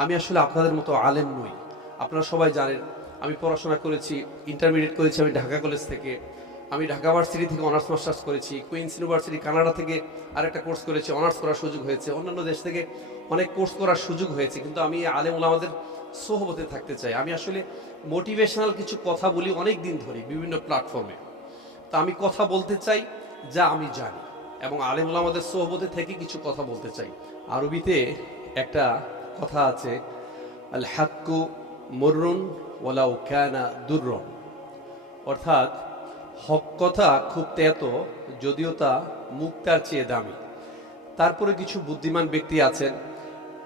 আমি আসলে আপনাদের মতো আলেম নই। আপনারা সবাই জানেন আমি পড়াশোনা করেছি, ইন্টারমিডিয়েট করেছি আমি ঢাকা কলেজ থেকে। আমি ঢাকা ভার্সিটি থেকে অনার্স মাস্টার্স করেছি। কুইন্স ইউনিভার্সিটি কানাডা থেকে আরেকটা কোর্স করেছি, অনার্স করার সুযোগ হয়েছে। অন্যান্য দেশ থেকে অনেক কোর্স করার সুযোগ হয়েছে, কিন্তু আমি আলেম ওলামাদের সোহবতে থাকতে চাই। আমি আসলে মোটিভেশনাল কিছু কথা বলি অনেক দিন ধরে বিভিন্ন প্ল্যাটফর্মে। তো আমি কথা বলতে চাই যা আমি জানি, এবং আলেম ওলামাদের সোহবতে থেকে কিছু কথা বলতে চাই। আরবিতে একটা কথা আছে, আল হাক্কু মুররুন ওয়ালাউ কানা দুররুন, অর্থাৎ হক কথা খুব তেতো, যদিও তা মুক্তার চেয়ে দামি। তারপরে কিছু বুদ্ধিমান ব্যক্তি আছেন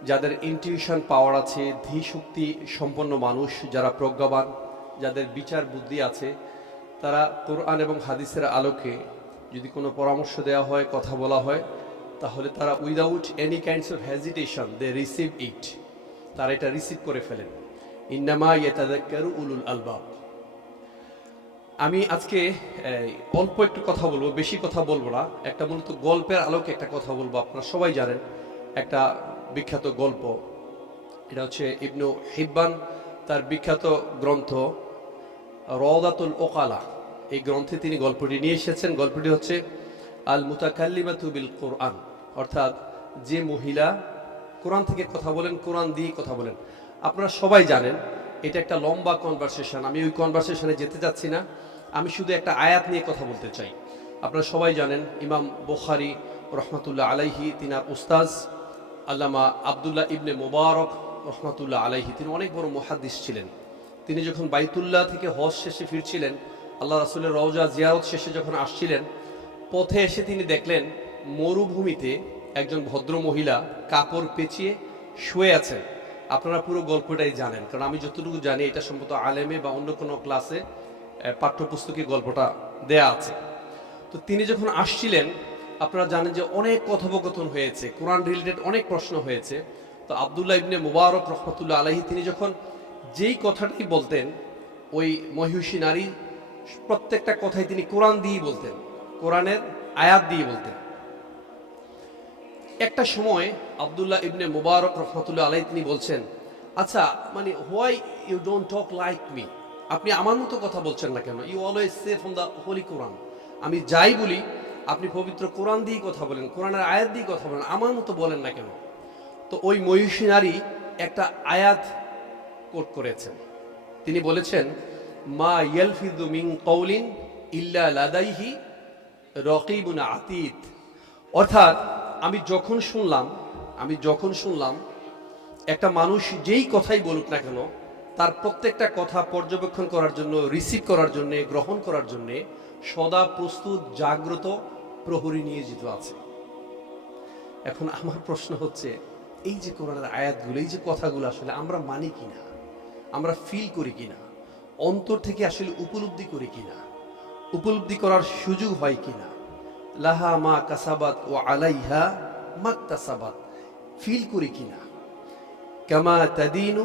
যাদের ইনটিউশন পাওয়ার আছে, ধী শক্তি সম্পন্ন মানুষ, যারা প্রজ্ঞাবান, যাদের বিচার বুদ্ধি আছে, তারা কোরআন এবং হাদিসের আলোকে যদি কোনো পরামর্শ দেওয়া হয়, কথা বলা হয়, তাহলে তারা without any kinds of hesitation they receive it, তারা এটা রিসিভ করে ফেলেন। ইন্নামা ইয়াতাযাক্কারু উলুল আলবাব। আমি আজকে অল্প একটু কথা বলবো, বেশি কথা বলবো না। একটা মূলত গল্পের আলোকে একটা কথা বলবো। আপনারা সবাই জানেন একটা বিখ্যাত গল্প, এটা হচ্ছে ইবনু হিব্বান তার বিখ্যাত গ্রন্থ রওদাতুল ওকালা, এই গ্রন্থে তিনি গল্পটি নিয়ে এসেছেন। গল্পটি হচ্ছে আল মুতাকাল্লিমাতু বিল কোরআন, অর্থাৎ যে মহিলা কোরআন থেকে কথা বলেন, কোরআন দিয়ে কথা বলেন। আপনারা সবাই জানেন এটা একটা লম্বা কনভারসেশন, আমি ওই কনভারসেশনে যেতে চাচ্ছি না। আমি শুধু একটা আয়াত নিয়ে কথা বলতে চাই। আপনারা সবাই জানেন ইমাম বুখারী রহমাতুল্লাহ আলাইহি, তিনার উস্তাজ আল্লামা আবদুল্লাহ ইবনে মুবারক রহমাতুল্লাহ আলাইহি, তিনি অনেক বড় মুহাদ্দিস ছিলেন। তিনি যখন বাইতুল্লাহ থেকে হজ শেষে ফিরছিলেন, আল্লাহ রাসূলের রওজা জিয়ারত শেষে যখন আসছিলেন, পথে এসে তিনি দেখলেন মরুভূমিতে একজন ভদ্র মহিলা কাপড় পেঁচিয়ে শুয়ে আছেন। আপনারা পুরো গল্পটাই জানেন, কারণ আমি যতটুকু জানি এটা সম্ভবত আলেমে বা অন্য কোনো ক্লাসে পাঠ্যপুস্তকে গল্পটা দেয়া আছে। তো তিনি যখন আসছিলেন, আপনারা জানেন যে অনেক কথোপকথন হয়েছে, কোরআন রিলেটেড অনেক প্রশ্ন হয়েছে। তো আবদুল্লাহ ইবনে মুবারক রহমতুল্লাহ আলাইহি তিনি যখন যেই কথাটি বলতেন, ওই মহিষী নারী প্রত্যেকটা কথাই তিনি কোরআন দিয়েই বলতেন, কোরআনের আয়াত দিয়ে বলতেন। একটা সময় আবদুল্লাহ ইবনে মুবারক রহমতুল্লাহ আলাইহি তিনি বলছেন, আচ্ছা মানে why you don't talk like me, আপনি আমার মতো কথা বলছেন না কেন? You always say from the holy Quran, আমি যাই বলি আপনি পবিত্র কোরআন দিয়ে কথা বলেন, কোরআনের আয়াত দিয়ে কথা বলেন, আমার মতো বলেন না কেন? তো ওই মহিষী নারী একটা আয়াত কোট করেছেন। তিনি বলেছেন, মা ইয়ালফিযু মিন কওলিন ইল্লা লাদাইহি রাকিবুন আতীদ, অর্থাৎ আমি যখন শুনলাম একটা মানুষ যেই কথাই বলুক না কেন, তার প্রত্যেকটা কথা পর্যবেক্ষণ করার জন্য, রিসিভ করার জন্য, গ্রহণ করার জন্য সদা প্রস্তুত জাগ্রত প্রহরী নিয়োজিত আছে। এখন আমার প্রশ্ন হচ্ছে, এই যে কোরআনের আয়াতগুলো, এই যে কথাগুলো আসলে আমরা মানি কিনা, আমরা ফিল করি কিনা, অন্তর থেকে আসলে উপলব্ধি করি কিনা, উপলব্ধি করার সুযোগ হয় কিনা? লাহা মা কাসাবাত ও আলাইহা মাকতাসাবাত, ফিল করি কিনা? কামা তাদিনু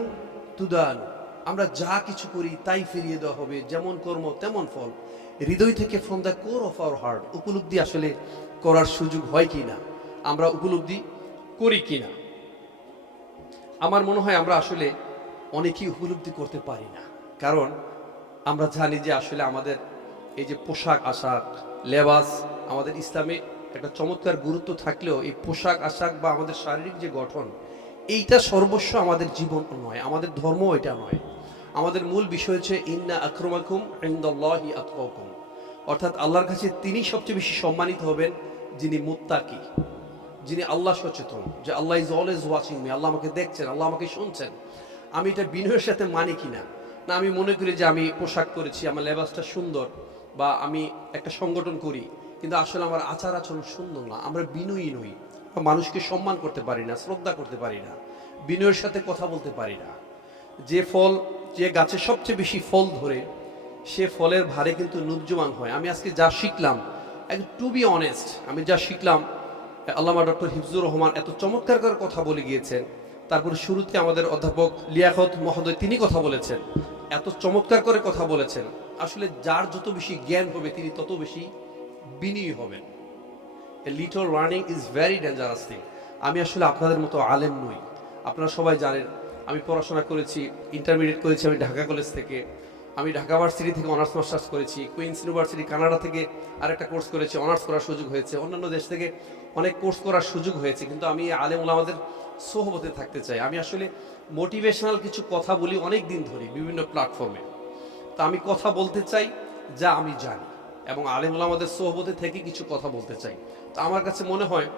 তুদানু, আমরা যা কিছু করি তাই ফিরিয়ে দেওয়া হবে, যেমন কর্ম তেমন ফল। হৃদয় থেকে from the core of our heart উপলব্ধি আসলে করার সুযোগ হয় কিনা, আমরা উপলব্ধি করি কিনা? আমার মনে হয় আমরা আসলে অনেকেই উপলব্ধি করতে পারি না, কারণ আমরা জানি যে আসলে আমাদের এই যে পোশাক আশাক, লেবাস, আমাদের ইসলামে একটা চমৎকার গুরুত্ব থাকলেও এই পোশাক আশাক বা আমাদের শারীরিক যে গঠন, এইটা সর্বস্ব আমাদের জীবন নয়, আমাদের ধর্ম এটা নয়। আমাদের মূল বিষয় হচ্ছে ইন্না আক্রমাকুম ইনদাল্লাহি আতকাকুম, অর্থাৎ আল্লাহর কাছে তিনি সবচেয়ে বেশি সম্মানিত হবেন যিনি মুত্তাকি, যিনি আল্লাহ সচেতন, যে আল্লাহ ইজ অলওয়েজ ওয়াচিং মি, আল্লাহ আমাকে দেখছেন, আল্লাহ আমাকে শুনছেন। আমি এটা বিনয়ের সাথে মানি কিনা? না আমি মনে করি যে আমি পোশাক করেছি, আমার লেবাসটা সুন্দর, বা আমি একটা সংগঠন করি, কিন্তু আসলে আমার আচার আচরণ সুন্দর না, আমরা বিনয়ী নই, মানুষকে সম্মান করতে পারি না, শ্রদ্ধা করতে পারি না, বিনয়ের সাথে কথা বলতে পারি না। যে গাছে সবচেয়ে বেশি ফল ধরে, সে ফলের ভারে কিন্তু নুজ্জমান হয়। আমি আজকে যা শিখলাম, টু বি অনেস্ট, আমি যা শিখলাম, আল্লামা ডক্টর হিফজুর রহমান এত চমৎকার করে কথা বলে গিয়েছেন। তারপরে শুরুতে আমাদের অধ্যাপক লিয়াকত মহোদয় তিনি কথা বলেছেন, এত চমৎকার করে কথা বলেছেন। আসলে যার যত বেশি জ্ঞান হবে তিনি তত বেশি বিনয়ী হবেন। A little learning is very dangerous thing. আমি আসলে আপনাদের মতো আলেম নই। আপনারা সবাই জানেন আমি পড়াশোনা করেছি, ইন্টারমিডিয়েট করেছি আমি ঢাকা কলেজ থেকে, আমি ঢাকা ভার্সিটি থেকে অনার্স মাস্টার্স করেছি, কুইন্স ইউনিভার্সিটি কানাডা থেকে আরেকটা কোর্স করেছি, অনার্স করার সুযোগ হয়েছে, অন্যান্য দেশ থেকে অনেক কোর্স করার সুযোগ হয়েছে, কিন্তু আমি আলেম ওলামাদের সোহবতে থাকতে চাই। আমি আসলে মোটিভেশনাল কিছু কথা বলি অনেক দিন ধরে বিভিন্ন প্ল্যাটফর্মে। তা আমি কথা বলতে চাই যা আমি জানি, এবং আলেম ওলামাদের সোহবতে থেকে কিছু কথা বলতে চাই। তো আমার কাছে মনে হয়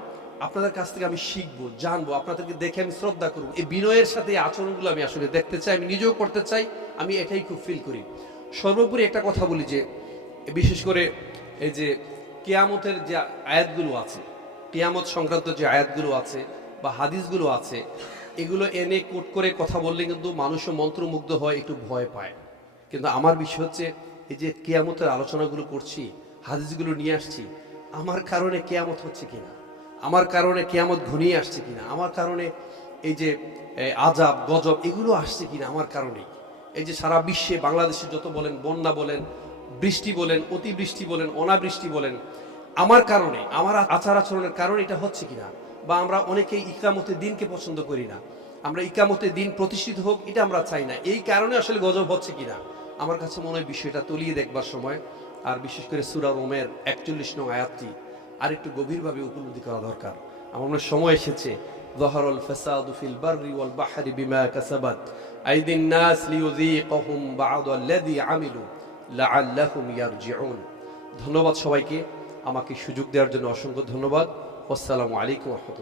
আপনাদের কাছ থেকে আমি শিখবো, জানবো, আপনাদেরকে দেখে আমি শ্রদ্ধা করবো। এই বিনয়ের সাথে এই আচরণগুলো আমি আসলে দেখতে চাই, আমি নিজেও করতে চাই, আমি এটাই খুব ফিল করি। সর্বোপরি একটা কথা বলি যে বিশেষ করে এই যে কিয়ামতের যে আয়াতগুলো আছে, কিয়ামত সংক্রান্ত যে আয়াতগুলো আছে বা হাদিসগুলো আছে, এগুলো এনে কোট করে কথা বললে কিন্তু মানুষও মন্ত্রমুগ্ধ হয়, একটু ভয় পায়। কিন্তু আমার বিষয় হচ্ছে এই যে কিয়ামতের আলোচনাগুলো করছি, হাদিসগুলো নিয়ে আসছি, আমার কারণে কিয়ামত হচ্ছে কিনা, আমার কারণে কিয়ামত ঘনিয়ে আসছে কিনা, আমার কারণে এই যে আজাব গজব এগুলো আসছে কিনা আমার কারণেই। এই যে সারা বিশ্বে বাংলাদেশে যত বলেন বন্যা বলেন, বৃষ্টি বলেন, অতিবৃষ্টি বলেন, অনাবৃষ্টি বলেন, আমার কারণে, আমার আচার আচরণের কারণে এটা হচ্ছে কিনা। বা আমরা অনেকেই ইকামতের দিনকে পছন্দ করি না, আমরা ইকামতের দিন প্রতিষ্ঠিত হোক এটা আমরা চাই না, এই কারণে আসলে গজব হচ্ছে কিনা। আমার কাছে মনে হয় বিষয়টা তলিয়ে দেখবার সময়, আর বিশেষ করে সূরা রোমের 41 নং আয়াতটি আরেকটু গভীরভাবে উপলব্ধি করা দরকার। আমার মনে হয় সময় এসেছে, যাহারাল ফাসাদু ফিল বাররি ওয়াল বাহরি বিমা কাসাবাত আইদিন নাস লিয়ুযীকাহুম বা'দাল্লাযী আমিলু লাআল্লাহুম ইয়ারজিউন। ধন্যবাদ সবাইকে, আমাকে সুযোগ দেওয়ার জন্য অসংখ্য ধন্যবাদ। আসসালামু আলাইকুম ওয়া রাহমাতুল্লাহ।